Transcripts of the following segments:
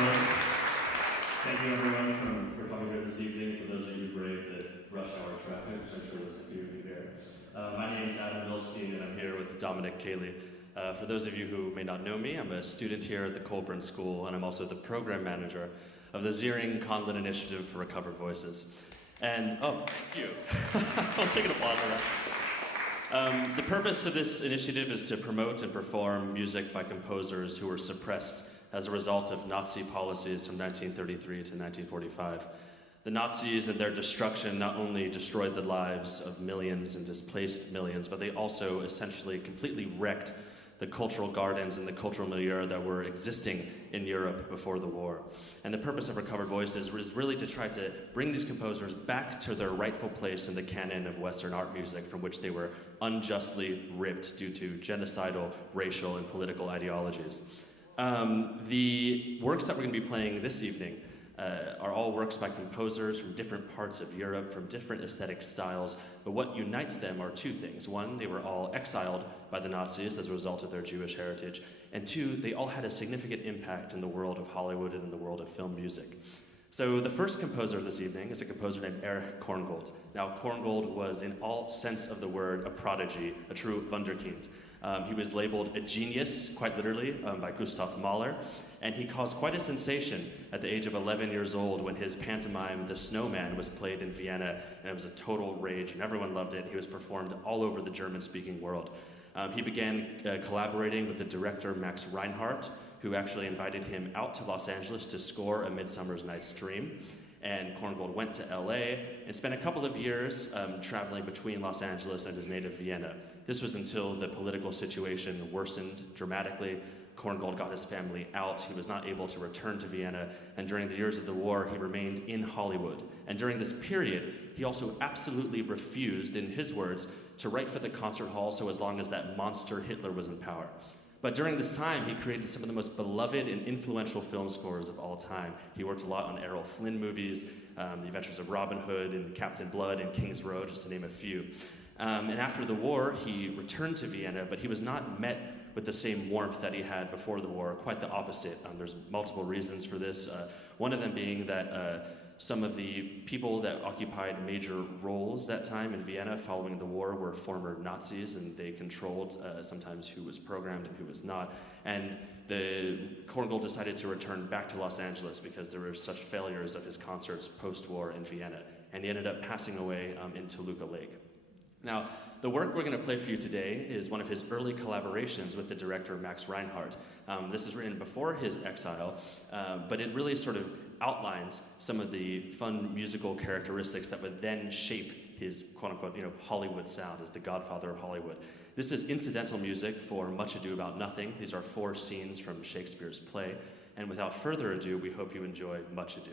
Thank you everyone for coming here this evening. For those of you who braved the rush hour traffic, which I'm sure there's a few of you here. My name is Adam Milstein and I'm here with Dominic Cayley. For those of you who may not know me, I'm a student here at the Colburn School and I'm also the program manager of the Ziering Conlin Initiative for Recovered Voices. And, oh, thank you. I'll take an applause for that. The purpose of this initiative is to promote and perform music by composers who were suppressed as a result of Nazi policies from 1933 to 1945. The Nazis and their destruction not only destroyed the lives of millions and displaced millions, but they also essentially completely wrecked the cultural gardens and the cultural milieu that were existing in Europe before the war. And the purpose of Recovered Voices is really to try to bring these composers back to their rightful place in the canon of Western art music from which they were unjustly ripped due to genocidal, racial, and political ideologies. The works that we're going to be playing this evening are all works by composers from different parts of Europe, from different aesthetic styles, but what unites them are two things. One, they were all exiled by the Nazis as a result of their Jewish heritage, and two, they all had a significant impact in the world of Hollywood and in the world of film music. So the first composer this evening is a composer named Erich Korngold. Now, Korngold was, in all sense of the word, a prodigy, a true wunderkind. He was labeled a genius, quite literally, by Gustav Mahler, and he caused quite a sensation at the age of 11 years old when his pantomime, The Snowman, was played in Vienna, and it was a total rage, and everyone loved it. He was performed all over the German-speaking world. He began collaborating with the director Max Reinhardt, who actually invited him out to Los Angeles to score A Midsummer Night's Dream. And Korngold went to LA and spent a couple of years traveling between Los Angeles and his native Vienna. This was until the political situation worsened dramatically. Korngold got his family out. He was not able to return to Vienna, and during the years of the war, he remained in Hollywood. And during this period, he also absolutely refused, in his words, to write for the concert hall so as long as that monster Hitler was in power. But during this time, he created some of the most beloved and influential film scores of all time. He worked a lot on Errol Flynn movies, The Adventures of Robin Hood, and Captain Blood, and King's Road, just to name a few. And after the war, he returned to Vienna, but he was not met with the same warmth that he had before the war, quite the opposite. There's multiple reasons for this. One of them being that some of the people that occupied major roles that time in Vienna following the war were former Nazis, and they controlled sometimes who was programmed and who was not. And Korngold decided to return back to Los Angeles because there were such failures of his concerts post-war in Vienna. And he ended up passing away in Toluca Lake. Now, the work we're going to play for you today is one of his early collaborations with the director Max Reinhardt. This is written before his exile, but it really sort of outlines some of the fun musical characteristics that would then shape his quote-unquote, Hollywood sound as the godfather of Hollywood. This is incidental music for Much Ado About Nothing. These are 4 scenes from Shakespeare's play. And without further ado, we hope you enjoy Much Ado.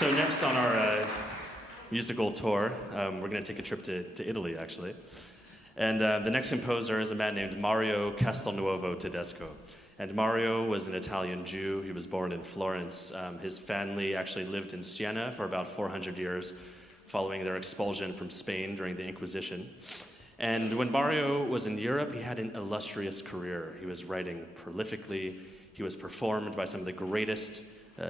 So next on our musical tour, we're going to take a trip to Italy, actually. And the next composer is a man named Mario Castelnuovo-Tedesco. And Mario was an Italian Jew. He was born in Florence. His family actually lived in Siena for about 400 years, following their expulsion from Spain during the Inquisition. And when Mario was in Europe, he had an illustrious career. He was writing prolifically. He was performed by some of the greatest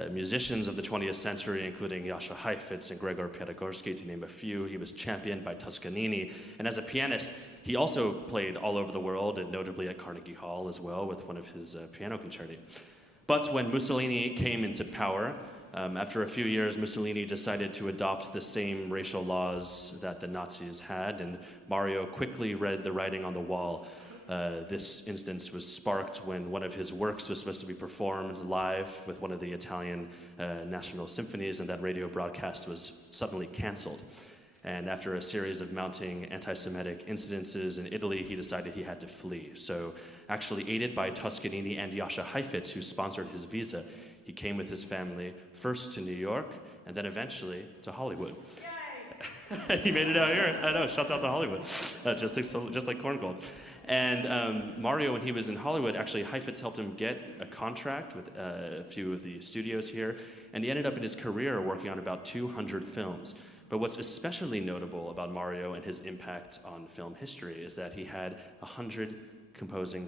musicians of the 20th century, including Jascha Heifetz and Gregor Piatigorsky, to name a few. He was championed by Toscanini. And as a pianist, he also played all over the world, and notably at Carnegie Hall as well, with one of his piano concerti. But when Mussolini came into power, after a few years, Mussolini decided to adopt the same racial laws that the Nazis had, and Mario quickly read the writing on the wall. This instance was sparked when one of his works was supposed to be performed live with one of the Italian national symphonies, and that radio broadcast was suddenly canceled. And after a series of mounting anti-Semitic incidences in Italy, he decided he had to flee. So, actually aided by Toscanini and Jascha Heifetz, who sponsored his visa, he came with his family first to New York, and then eventually to Hollywood. He made it out here. I know, shouts out to Hollywood, just like Korngold. And Mario, when he was in Hollywood, actually Heifetz helped him get a contract with a few of the studios here, and he ended up in his career working on about 200 films. But what's especially notable about Mario and his impact on film history is that he had 100 composition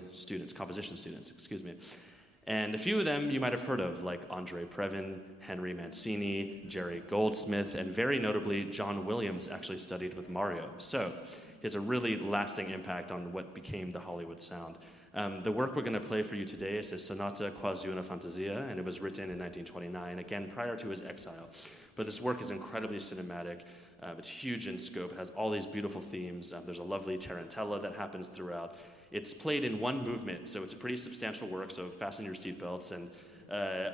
students. And a few of them you might have heard of, like Andre Previn, Henry Mancini, Jerry Goldsmith, and very notably, John Williams actually studied with Mario. So he has a really lasting impact on what became the Hollywood sound. The work we're going to play for you today is his Sonata Quasi una Fantasia, and it was written in 1929, again prior to his exile. But this work is incredibly cinematic. It's huge in scope. It has all these beautiful themes. There's a lovely tarantella that happens throughout. It's played in one movement, so it's a pretty substantial work, so fasten your seatbelts. And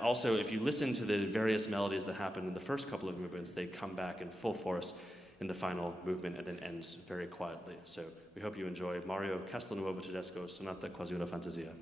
also, if you listen to the various melodies that happen in the first couple of movements, they come back in full force in the final movement and then ends very quietly. So we hope you enjoy Mario Castelnuovo-Tedesco, Sonata Quasi una Fantasia.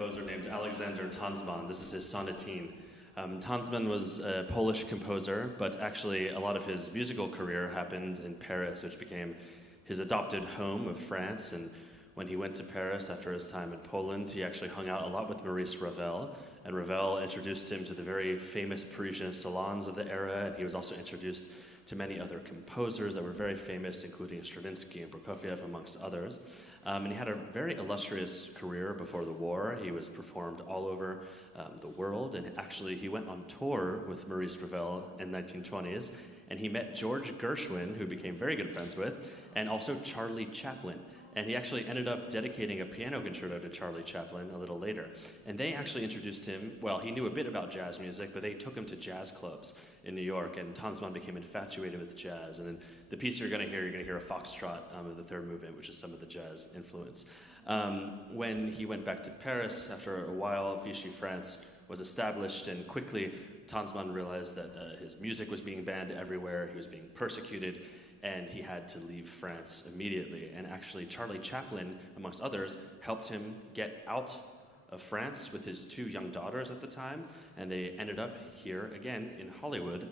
composer named Alexander Tansman. This is his sonatine. Tansman was a Polish composer, but actually a lot of his musical career happened in Paris, which became his adopted home of France. And when he went to Paris after his time in Poland, he actually hung out a lot with Maurice Ravel. And Ravel introduced him to the very famous Parisian salons of the era, and he was also introduced to many other composers that were very famous, including Stravinsky and Prokofiev, amongst others. And he had a very illustrious career before the war. He was performed all over the world, and actually he went on tour with Maurice Ravel in the 1920s, and he met George Gershwin, who became very good friends with, and also Charlie Chaplin. And he actually ended up dedicating a piano concerto to Charlie Chaplin a little later. And they actually introduced him, well, he knew a bit about jazz music, but they took him to jazz clubs in New York, and Tansman became infatuated with jazz. And then the piece you're gonna hear a foxtrot of the third movement, which is some of the jazz influence. When he went back to Paris, after a while, Vichy France was established, and quickly Tansman realized that his music was being banned everywhere, he was being persecuted, and he had to leave France immediately. And actually, Charlie Chaplin, amongst others, helped him get out of France with his two young daughters at the time, and they ended up here again in Hollywood,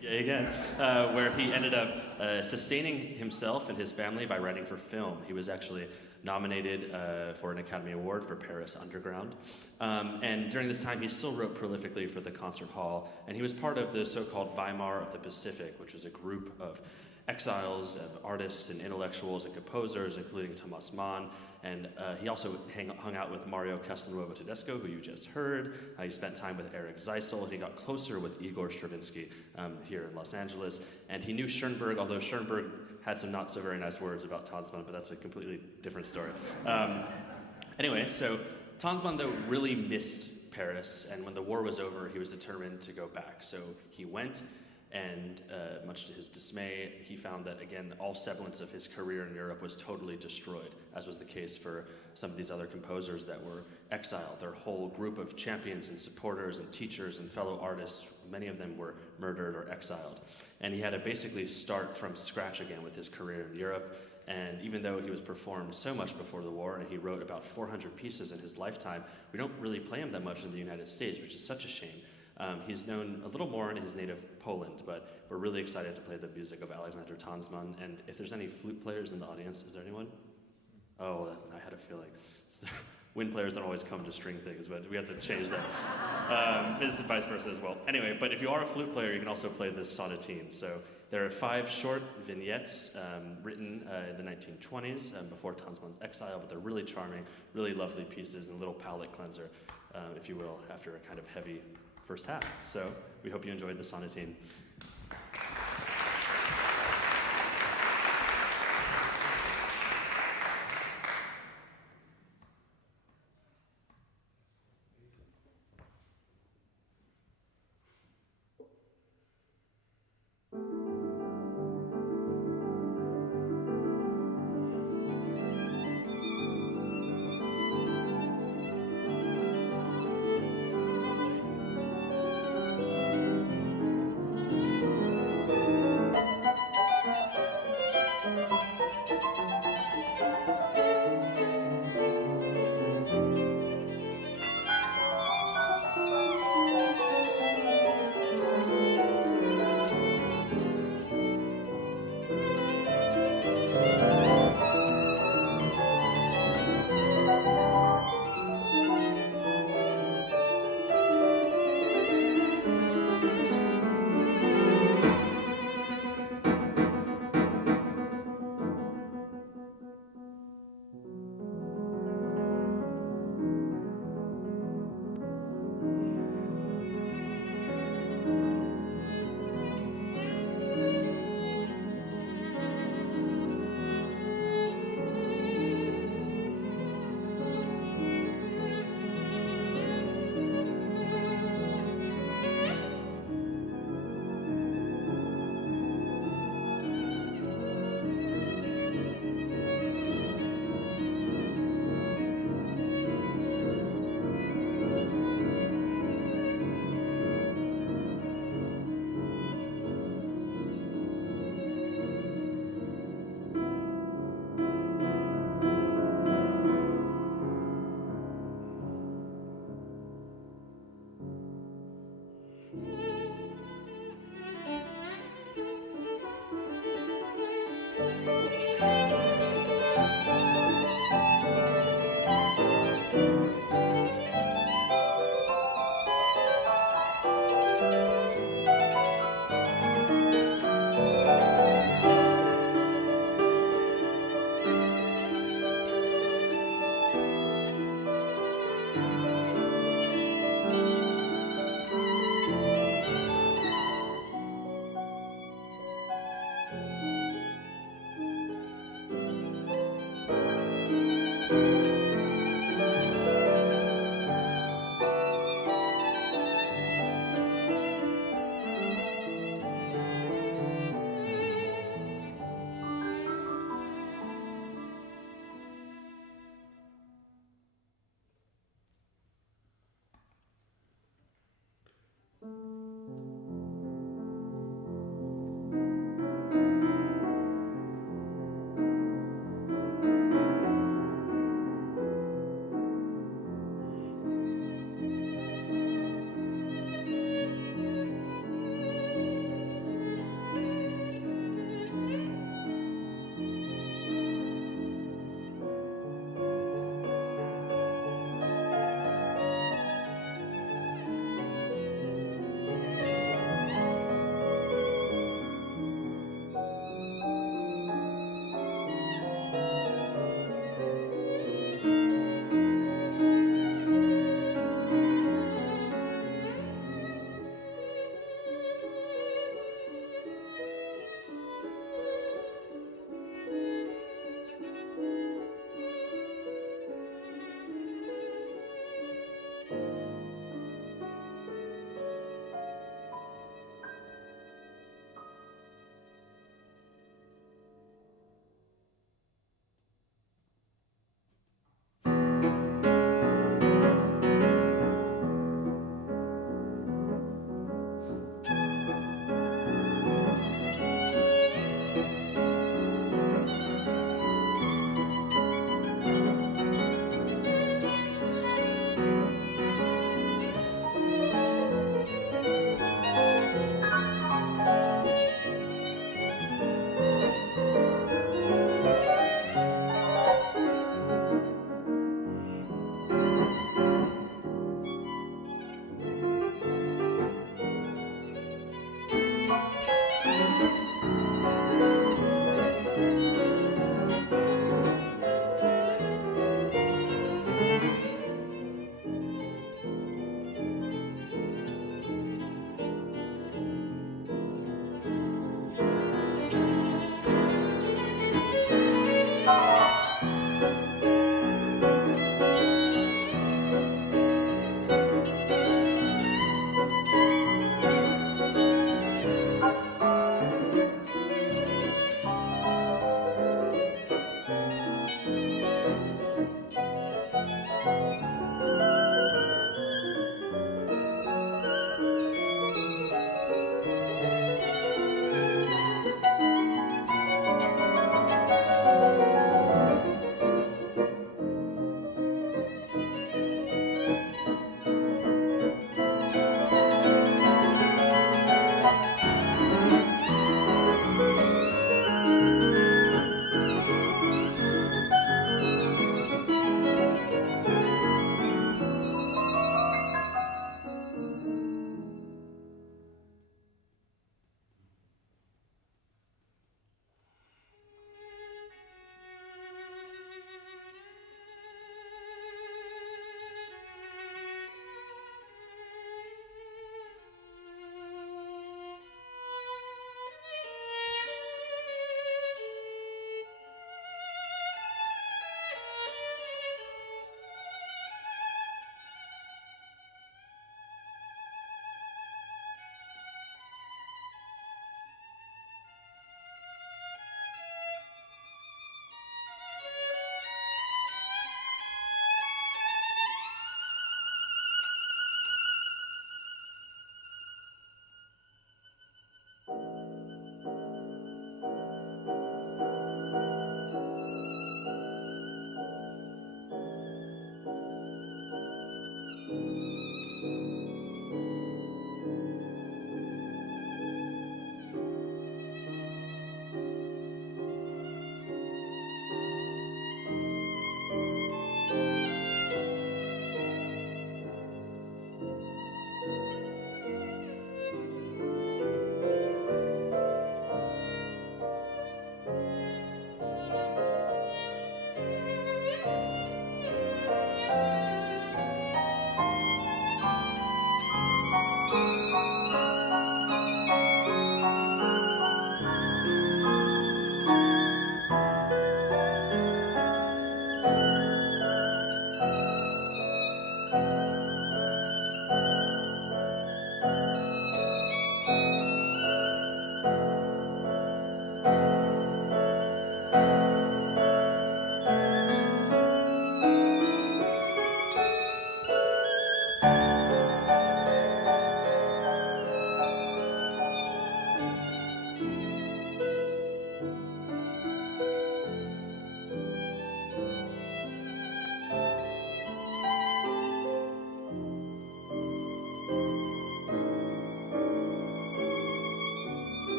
where he ended up sustaining himself and his family by writing for film. He was actually nominated for an Academy Award for Paris Underground. And during this time, he still wrote prolifically for the concert hall, and he was part of the so-called Weimar of the Pacific, which was a group of exiles, of artists and intellectuals and composers, including Thomas Mann. And he also hung out with Mario Castelnuovo-Tedesco, who you just heard. He spent time with Erich Zeisel. He got closer with Igor Stravinsky here in Los Angeles. And he knew Schoenberg, although Schoenberg had some not so very nice words about Tansman, but that's a completely different story. Anyway, so Tansman, though, really missed Paris, and when the war was over, he was determined to go back. So he went, and much to his dismay, he found that, again, all semblance of his career in Europe was totally destroyed, as was the case for some of these other composers that were exiled. Their whole group of champions and supporters and teachers and fellow artists, many of them were murdered or exiled. And he had to basically start from scratch again with his career in Europe. And even though he was performed so much before the war, and he wrote about 400 pieces in his lifetime, we don't really play him that much in the United States, which is such a shame. He's known a little more in his native Poland, but we're really excited to play the music of Alexander Tansman. And if there's any flute players in the audience, is there anyone? Oh, I had a feeling. Wind players don't always come to string things, but we have to change that. It's the vice versa as well. Anyway, but if you are a flute player, you can also play this sonatine. So there are 5 short vignettes written in the 1920s before Tansman's exile, but they're really charming, really lovely pieces, and a little palate cleanser, if you will, after a kind of heavy first half. So we hope you enjoyed the sonatine.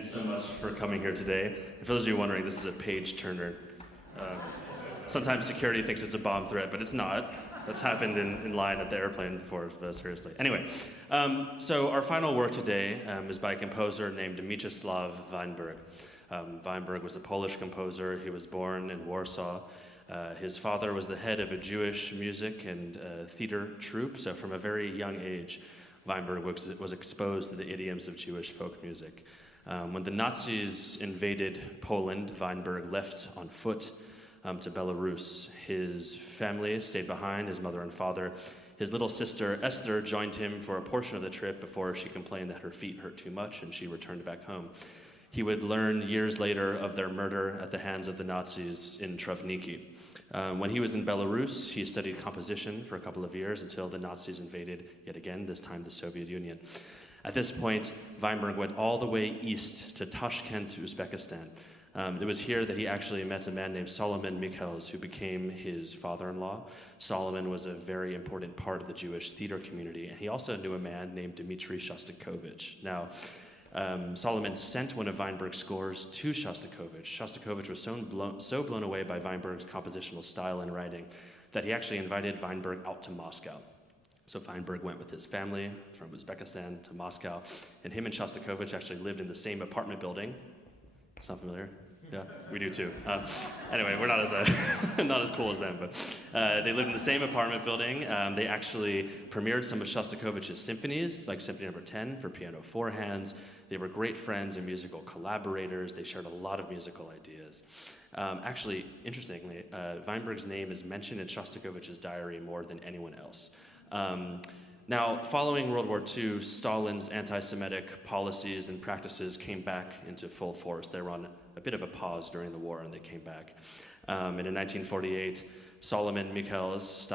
again so much for coming here today. And for those of you wondering, this is a page turner. Sometimes security thinks it's a bomb threat, but it's not. That's happened in line at the airplane before, but seriously. Anyway, so our final work today is by a composer named Mieczysław Weinberg. Weinberg was a Polish composer. He was born in Warsaw. His father was the head of a Jewish music and theater troupe, so from a very young age, Weinberg was exposed to the idioms of Jewish folk music. When the Nazis invaded Poland, Weinberg left on foot to Belarus. His family stayed behind, his mother and father. His little sister Esther joined him for a portion of the trip before she complained that her feet hurt too much and she returned back home. He would learn years later of their murder at the hands of the Nazis in Trawniki. When he was in Belarus, he studied composition for a couple of years until the Nazis invaded yet again, this time the Soviet Union. At this point, Weinberg went all the way east to Tashkent, Uzbekistan. It was here that he actually met a man named Solomon Michels, who became his father-in-law. Solomon was a very important part of the Jewish theater community, and he also knew a man named Dmitry Shostakovich. Now, Solomon sent one of Weinberg's scores to Shostakovich. Shostakovich was so blown away by Weinberg's compositional style and writing that he actually invited Weinberg out to Moscow. So Weinberg went with his family from Uzbekistan to Moscow, and him and Shostakovich actually lived in the same apartment building. Sound familiar? Yeah, we do too. Anyway, we're not as cool as them, but they lived in the same apartment building. They actually premiered some of Shostakovich's symphonies, like Symphony No. 10 for piano four hands. They were great friends and musical collaborators. They shared a lot of musical ideas. Actually, interestingly, Weinberg's name is mentioned in Shostakovich's diary more than anyone else. Now, following World War II, Stalin's anti-Semitic policies and practices came back into full force. They were on a bit of a pause during the war, and they came back. And in 1948, Solomon Michels,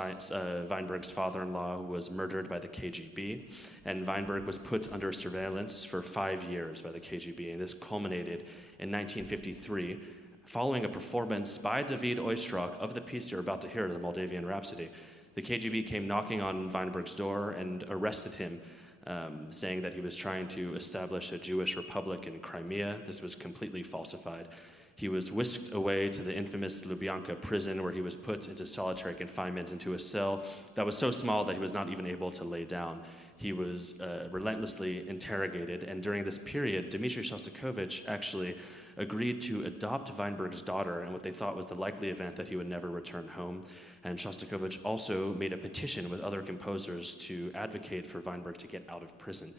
Weinberg's father-in-law, was murdered by the KGB, and Weinberg was put under surveillance for 5 years by the KGB, and this culminated in 1953, following a performance by David Oistrakh of the piece you're about to hear, the Moldavian Rhapsody. The KGB came knocking on Weinberg's door and arrested him, saying that he was trying to establish a Jewish republic in Crimea. This was completely falsified. He was whisked away to the infamous Lubyanka prison, where he was put into solitary confinement into a cell that was so small that he was not even able to lay down. He was relentlessly interrogated, and during this period, Dmitry Shostakovich actually agreed to adopt Weinberg's daughter in what they thought was the likely event that he would never return home. And Shostakovich also made a petition with other composers to advocate for Weinberg to get out of prison.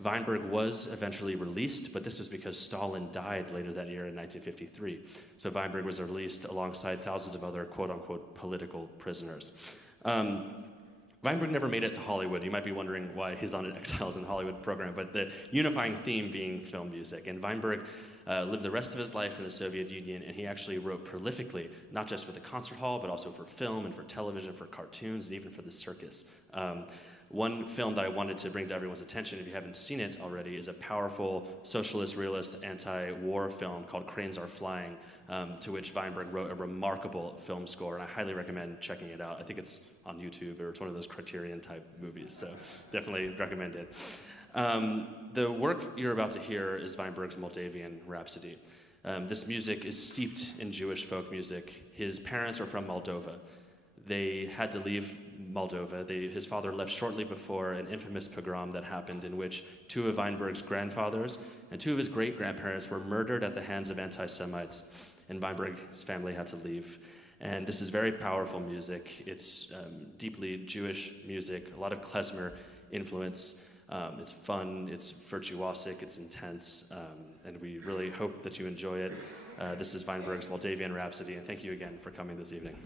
Weinberg was eventually released, but this was because Stalin died later that year in 1953. So Weinberg was released alongside thousands of other quote-unquote political prisoners. Weinberg never made it to Hollywood. You might be wondering why he's on an Exiles in Hollywood program, but the unifying theme being film music. And Weinberg lived the rest of his life in the Soviet Union, and he actually wrote prolifically, not just for the concert hall, but also for film and for television, for cartoons, and even for the circus. One film that I wanted to bring to everyone's attention, if you haven't seen it already, is a powerful socialist, realist, anti-war film called Cranes Are Flying, to which Weinberg wrote a remarkable film score, and I highly recommend checking it out. I think it's on YouTube, or it's one of those Criterion-type movies, so definitely recommend it. The work you're about to hear is Weinberg's Moldavian Rhapsody. This music is steeped in Jewish folk music. His parents are from Moldova. They had to leave Moldova. His father left shortly before an infamous pogrom that happened in which 2 of Weinberg's grandfathers and 2 of his great-grandparents were murdered at the hands of anti-Semites, and Weinberg's family had to leave. And this is very powerful music. It's deeply Jewish music, a lot of klezmer influence. It's fun, it's virtuosic, it's intense, and we really hope that you enjoy it. This is Weinberg's Moldavian Rhapsody, and thank you again for coming this evening.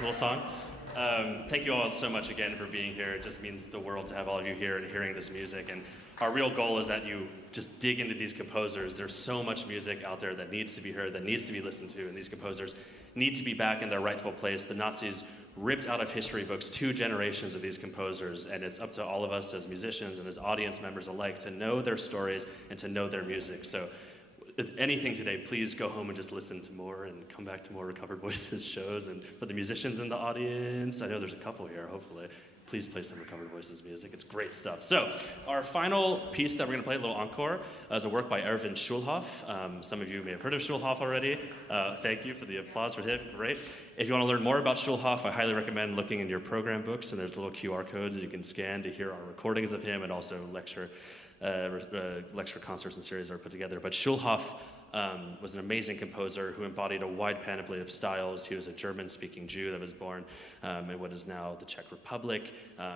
Little song. Thank you all so much again for being here. It just means the world to have all of you here and hearing this music. And our real goal is that you just dig into these composers. There's so much music out there that needs to be heard, that needs to be listened to, and these composers need to be back in their rightful place. The Nazis ripped out of history books 2 generations of these composers, and it's up to all of us as musicians and as audience members alike to know their stories and to know their music. So if anything today, please go home and just listen to more and come back to more Recovered Voices shows. And for the musicians in the audience, I know there's a couple here, hopefully, please play some Recovered Voices music. It's great stuff. So our final piece that we're going to play, a little encore, is a work by Erwin Schulhoff. Some of you may have heard of Schulhoff already. Thank you for the applause for him. Great. If you want to learn more about Schulhoff, I highly recommend looking in your program books, and there's little QR codes that you can scan to hear our recordings of him and also lecture concerts and series are put together. But Schulhoff was an amazing composer who embodied a wide panoply of styles. He was a German-speaking Jew that was born in what is now the Czech Republic.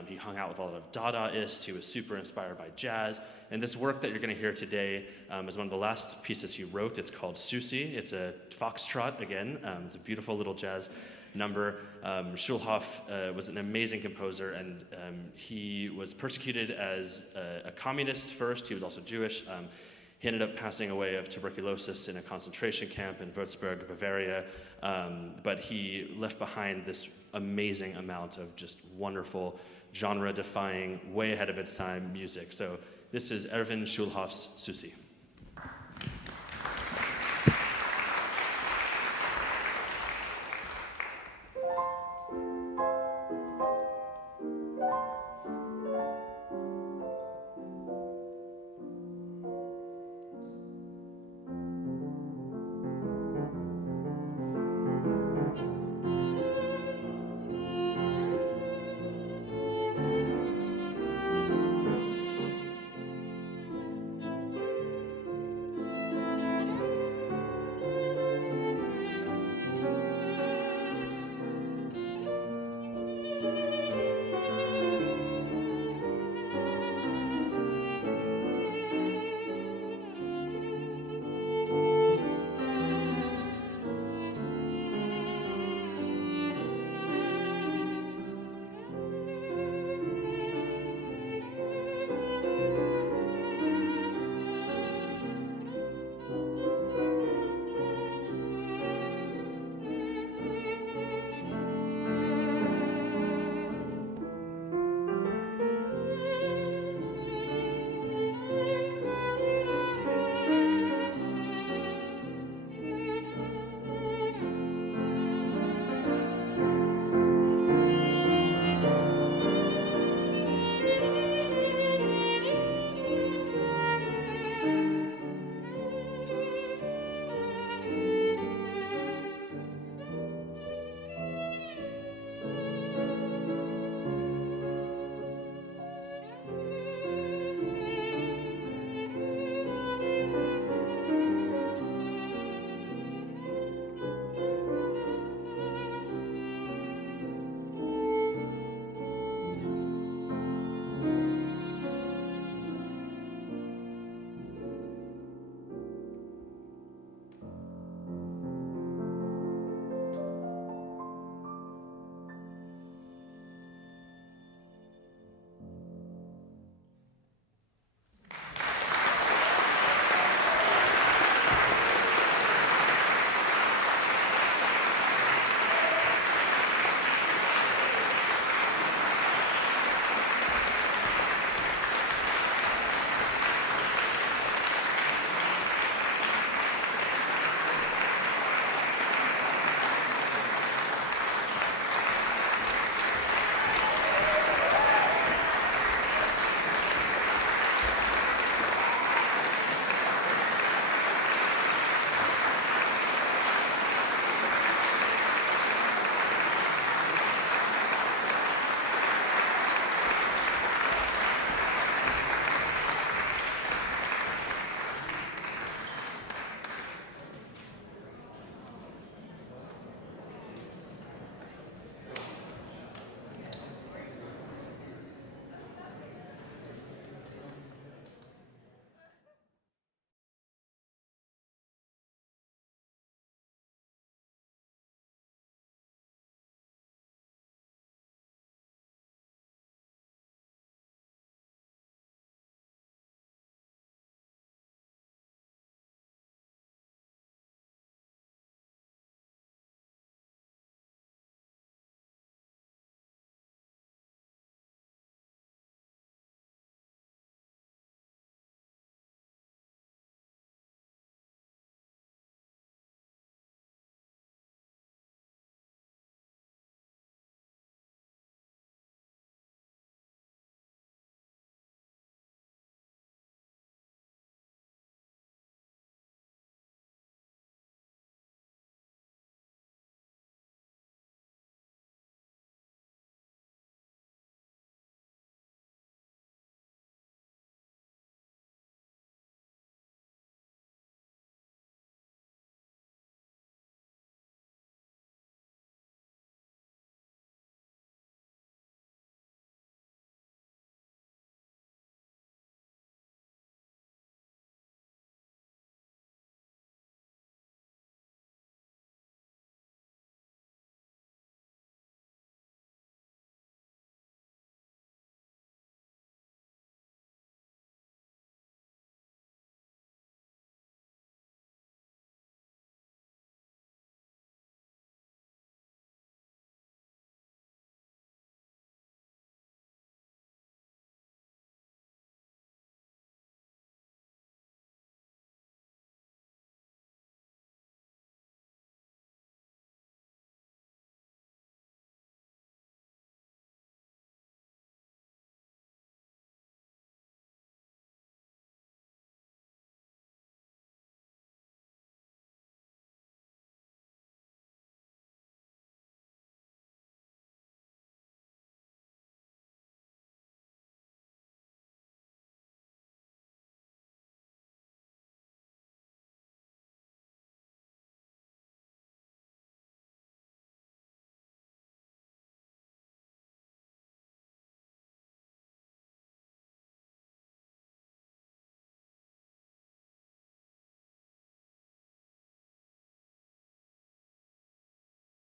He hung out with a lot of Dadaists. He was super inspired by jazz. And this work that you're going to hear today is one of the last pieces he wrote. It's called Susi. It's a foxtrot again. It's a beautiful little jazz number. Schulhoff was an amazing composer, and he was persecuted as a communist first. He was also Jewish. He ended up passing away of tuberculosis in a concentration camp in Würzburg, Bavaria, but he left behind this amazing amount of just wonderful, genre-defying, way ahead of its time music. So this is Erwin Schulhoff's Susi.